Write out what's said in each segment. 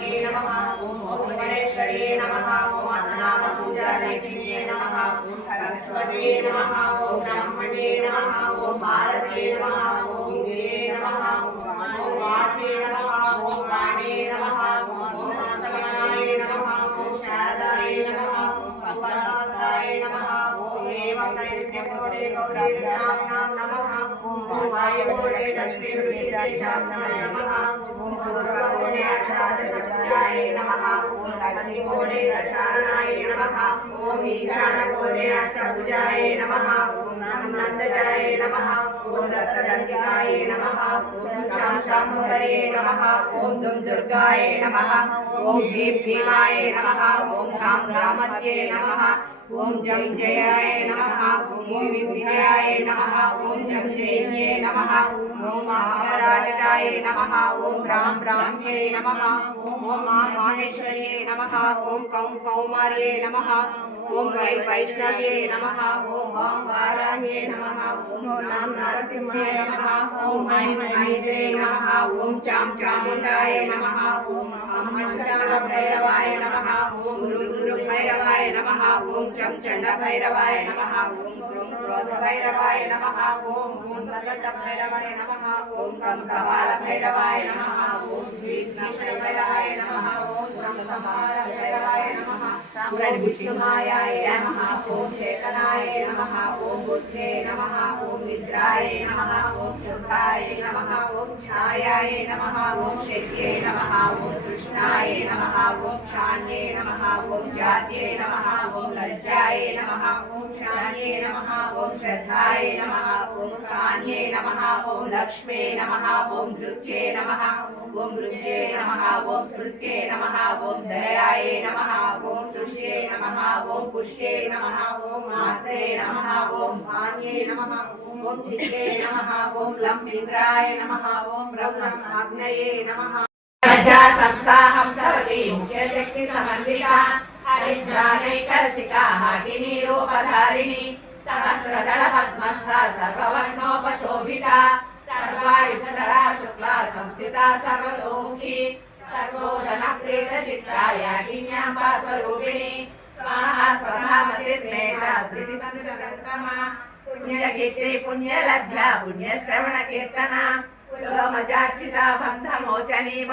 महालक्ष्मी नमः ओम भुवनेश्वरी नमः ओम अधनाम पूजा लक्ष्मी नमः ओम सरस्वती नमः ओम ब्रह्मणे नमः ओम भारते नमः ओम गिरे नमः ओम वाचे नमः ओम वाणे नमः ओम संसगमनाय नमः ओम शारदाय नमः ओम पद्मनाभाय नमः ओम एवं दैत्यकोटे गौरीभ्यां नमः ओम वायुकोटे लक्ष्मी ऋषिकेशाय नमः ओम दुर्गाकोटे अष्टादशभुजाय नमः ओम गणपतिकोटे दशाननाय नमः ओम ईशानकोटे अष्टभुजाय नमः ओम नंदजाय नमः ओम रक्तदंतिकाय नमः ओम शांशांबरे नमः ओम दुर्गाय नमः ओम भीमाय नमः ओम रामत्ये नमः ओम जम जयाय नमः ओम विजयाय नमः ओम जम जयन्ये नमः ओम महापराजिताय नमः ओम ब्राह्म्ये नमः ओम माहेश्वर्ये नमः ओम कौमार्ये नमः ओम वैष्णव्ये नमः ओम वाराह्ये नमः ओम नरसिंहाय नमः ओम ऐन्द्रे नमः ओम चामुण्डाय नमः ओम अष्टादशभैरवाय नमः ओम गुरुभैरवाय नमः ओम चण्डभैरवाय नमः ओम क्रोधभैरवाय नमः ओम ललितभैरवाय नमः ओम कपालभैरवाय नमः ओम विष्णुभैरवाय नमः ओम संहारभैरवाय नमः विष्णुमायाय नमः ओम चेतनाय नमः ओम बुद्धे नमः ओम निद्राय नमः ओम शुद्धाय नमः ओम छायाय नमः ओम शक्त्यै नमः ओम कृष्णाय नमः ओम शान्ये नमः ओम जात्यै नमः ओम लज्जाय नमः ओम शान्ये नमः ओम श्रद्धाय नमः ओम कान्ये नमः ओम लक्ष्मे नमः ओम धृत्ये नमः ओम रुद्रे नमः ओम श्रुत्ये नमः ओम दयाय नमः ओम तुष्ये नमः ओम पुष्ये नमः ओम मात्रे नमः ओम भान्ये नमः ओम चित्ते नमः ओम लंबिन्द्राय नमः ओम ब्रह्माग्नये नमः प्रजा संस्थाहं सवती मुख्य शक्ति समन्विता हरिद्रानैकरसिका हाकिनी रूपधारिणी सहस्रदल पद्मस्था सर्ववर्णोपशोभिता सर्वायुधधरा शुक्ला संस्थिता सर्वतोमुखी सर्वोधनप्रीतचित्ता यागिन्याम्बा स्वरूपिणी स्वाहा स्वधामतिर्मेधा श्रीसंस्कृतमा पुण्यकीर्ति पुण्यलभ्या पुण्यश्रवणकीर्तना पुलोमजार्चिता बन्धमोचनी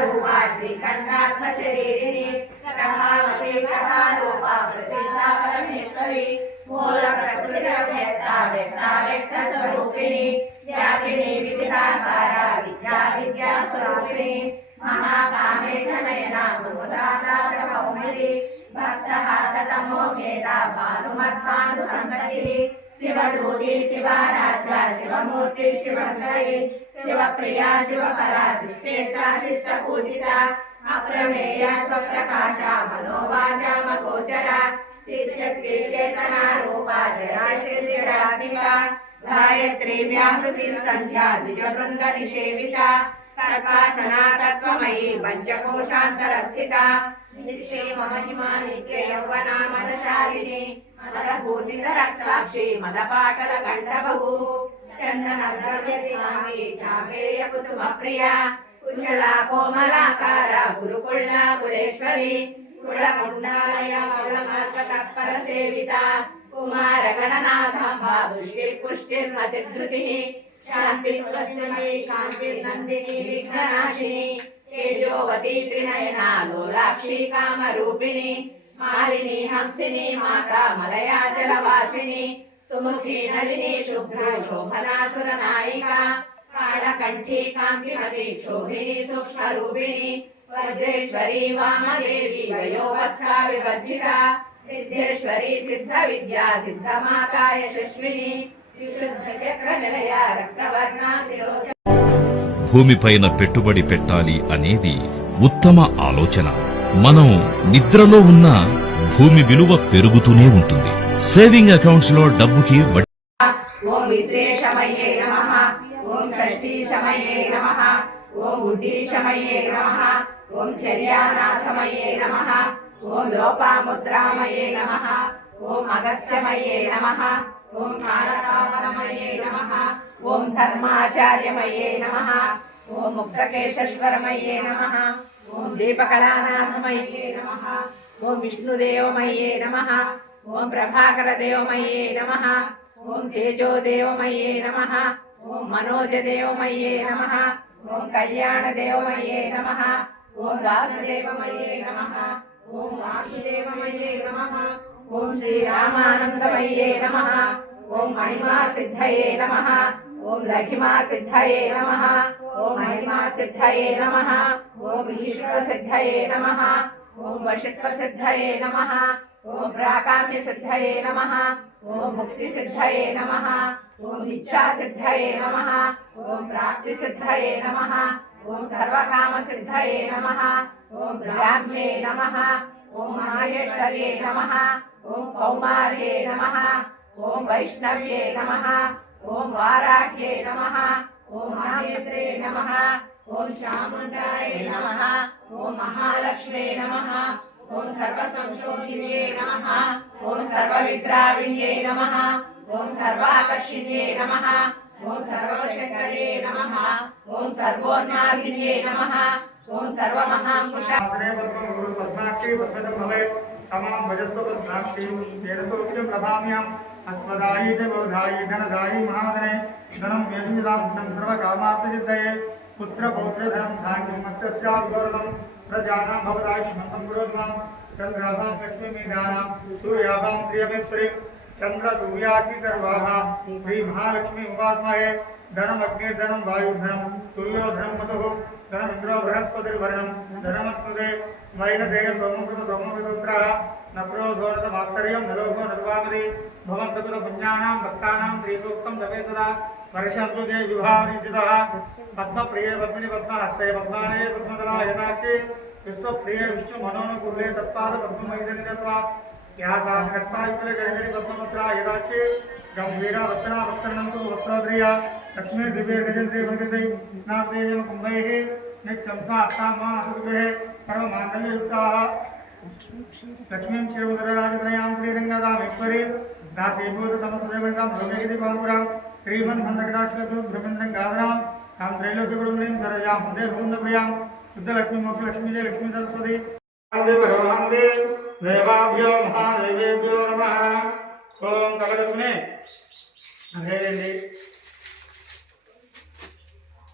रूपा श्रीकण्ठात्मशरीरिणी प्रभावती प्रभारूपा प्रसिद्धा परमेश्वरी मूल प्रकृतिरव्यक्ता व्यक्ताव्यक्तस्वरूपिणी व्यापिनी विविधाकारा विद्या स्वरूपिणी महाकामेशनयना भूतानाथकौमुदी भक्तहाततमोखेदा भानुमद्भानुसन्ततिः शिवदूती शिवाराध्या शिवमूर्ति शिवस्करी शिवप्रिया शिवकला शिष्टेशा शिष्टपूजिता अप्रमेया स्वप्रकाशा मनोवाचा मगोचरा शिष्यक्तिश्चेतना रूपा जराशिर्यडात्मिका गायत्री व्याहृति संध्या द्विजवृन्द निषेविता तत्त्वासना तत्त्वमयी पञ्चकोशान्तरस्थिता निश्चे मम हिमा नित्य यौवना मदशालिनी मदपूर्णितरक्ताक्षी मदपाटल गण्डबहू चन्दनद्रव्यतिमाङ्गी चापेय कुसुमप्रिया कुशला कोमलाकारा गुरुकुला कुलेश्वरी कुलकुण्डालया कुलमार्गतत्परसेविता कुमारगणनाथाम्बा पुष्टिर्मतिर्धृतिः शान्तिस्वस्तिमयी कान्तिर्नन्दिनी विघ्ननाशिनी तेजोवती त्रिनयना लोलाक्षी कामरूपिणी मालिनी हंसिनी माता मलयाचलवासिनी सुमुखी नलिनी शुभ्रा शोभना सुरनायिका कालकण्ठी कान्तिमती क्षोभिणी सूक्ष्मरूपिणी वज्रेश्वरी वामदेवी वयोवस्था विवर्जिता सिद्धेश्वरी सिद्धविद्या सिद्धमाता यशस्विनी विशुद्धचक्र निलया रक्तवर्णा त्रिलोचना భూమిపైన పెట్టుబడి పెట్టాలి అనేది ఉత్తమ ఆలోచన. మనం నిద్రలో ఉన్న భూమి విలువ పెరుగుతూనే ఉంటుంది. సేవింగ్ అకౌంట్స్ లో డబ్బుకి ఓం విద్రేశమయ్యే నమః ఓం షష్ఠీశమయ్యే నమః ఓం బుద్ధీశమయ్యే నమః ఓం చర్యానాథమయ్యే నమః ఓం లోపాముద్రామయ్యే నమః ఓం అగస్త్యమయ్యే నమః ఓం కాలతాపనమయ్యే నమః ఓం ధర్మాచార్యమయ్యే నమః ఓం ముక్తకేశేశ్వరమయ్యే నమః ఓం దీపకళానాథమయ్యే నమః. ఓం విష్ణుదేవమయ్యే నమః. ఓం ప్రభాకరదేవమయ్యే నమః. ఓం తేజోదేవమయ్యే నమః. ఓం మనోజదేవమయ్యే నమః. ఓం కళ్యాణదేవమయ్యే నమః. ఓం వాసుదేవమయ్యే నమః. ఓం వాసుదేవమయ్యే నమః. ఓం శ్రీరామానందమయ్యే నమః. ఓం మహిమా సిద్ధయే నమః. ఓం లఘిమా సిద్ధయే నమః. ఓం మహిమా సిద్ధయే నమః. ఓం ఈశ్వర సిద్ధయే నమః. ఓం వశిత్వ సిద్ధయే నమః. ఓం ప్రాకామ్య సిద్ధయే నమః. ఓం ముక్తి సిద్ధయే నమః. ఓం ఇచ్ఛా సిద్ధయే నమః. ఓం ప్రాప్తి సిద్ధయే నమః. ఓం సర్వకామ సిద్ధయే నమః. ఓం బ్రాహ్మ్యే నమః. ఓం మాహేశ్వర్యే నమః. ఓం కౌమార్యే నమః. ఓం వైష్ణవ్యే నమః. ఓం వారాహ్యే నమః. ఓం మహేంద్రే నమః. ఓం చాముండాయ నమః. ఓం మహాలక్ష్మే నమః. ఓం సర్వసంశోభిన్యే నమః. ఓం సర్వవిద్రావిణ్యే నమః. ఓం సర్వాకర్షిణ్యే నమః. ఓం సర్వశంకరే నమః. ఓం సర్వోన్మాదిన్యే నమః. ఓం సర్వమహాంకుశ పద్మాక్షి పద్మజం భవే తమాం భజస్వ పద్మాక్షి తేజసోక్యం ప్రభామ్యాం అస్మదాయి చ బోధాయి ధనదాయి మహాధనే ధనం యజ్ఞదాం సర్వకామార్థసిద్ధయే పుత్ర పౌత్రధనం ధాన్యం మత్స్యాభివరణం ప్రజానాం భవదాయుష్మంతం పురోగమం చంద్రాభాం లక్ష్మీమేధానాం సూర్యాభాం శ్రియమేశ్వరి చంద్ర సూర్యాగ్ని సర్వాః శ్రీ మహాలక్ష్మీ ఉపాస్మహే ధనమగ్నిర్ధనం వాయుర్ధనం సూర్యోధనం మధుః ధనమింద్రో బృహస్పతిర్వర్ణం ధనమస్మృతే వైనదేయ సోమకృత సోమవిరుద్రः నప్రోధోరత మాత్సర్యం నలోభో నర్వామది భవంతకుల పుణ్యానాం భక్తానాం శ్రీసూక్తం జపే సదా వర్షంతు తే విభావనిజితः పద్మప్రియే పద్మిని పద్మహస్తే పద్మాలయే పద్మదలా యథాక్షి విశ్వప్రియే విష్ణు మనోనుకూలే తత్పాద పద్మమైదనిత్వా యా సాహస్తాయుకులే గరిగరి పద్మపత్రా యథాక్షి గంభీరా వస్త్రా వస్త్రనంతు వస్త్రోద్రియ లక్ష్మీ దివ్యే గజేంద్రియ భగతి నామదేయం కుంభైః నిత్యంసా అష్టామాసుభే సర్వమాంగళ్యయుక్తాః లక్ష్మీం క్షీరోదరరాజతనయాం శ్రీరంగదామేశ్వరీ దాసీభూత సమస్తదేవతాం భోగేతి బాహురాం శ్రీమన్మందకటాక్షలతో బ్రహ్మేంద్రం గాధరాం తాం త్రైలోక్యగురుమణిం ధరయాం హృదయ భూందప్రియాం శుద్ధలక్ష్మీ మోక్షలక్ష్మీ జయ లక్ష్మీ సరస్వతి వందే దేవాభ్యో మహాదేవేభ్యో నమః. ఓం కలగతునే అదేండి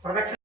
ప్రదక్షిణ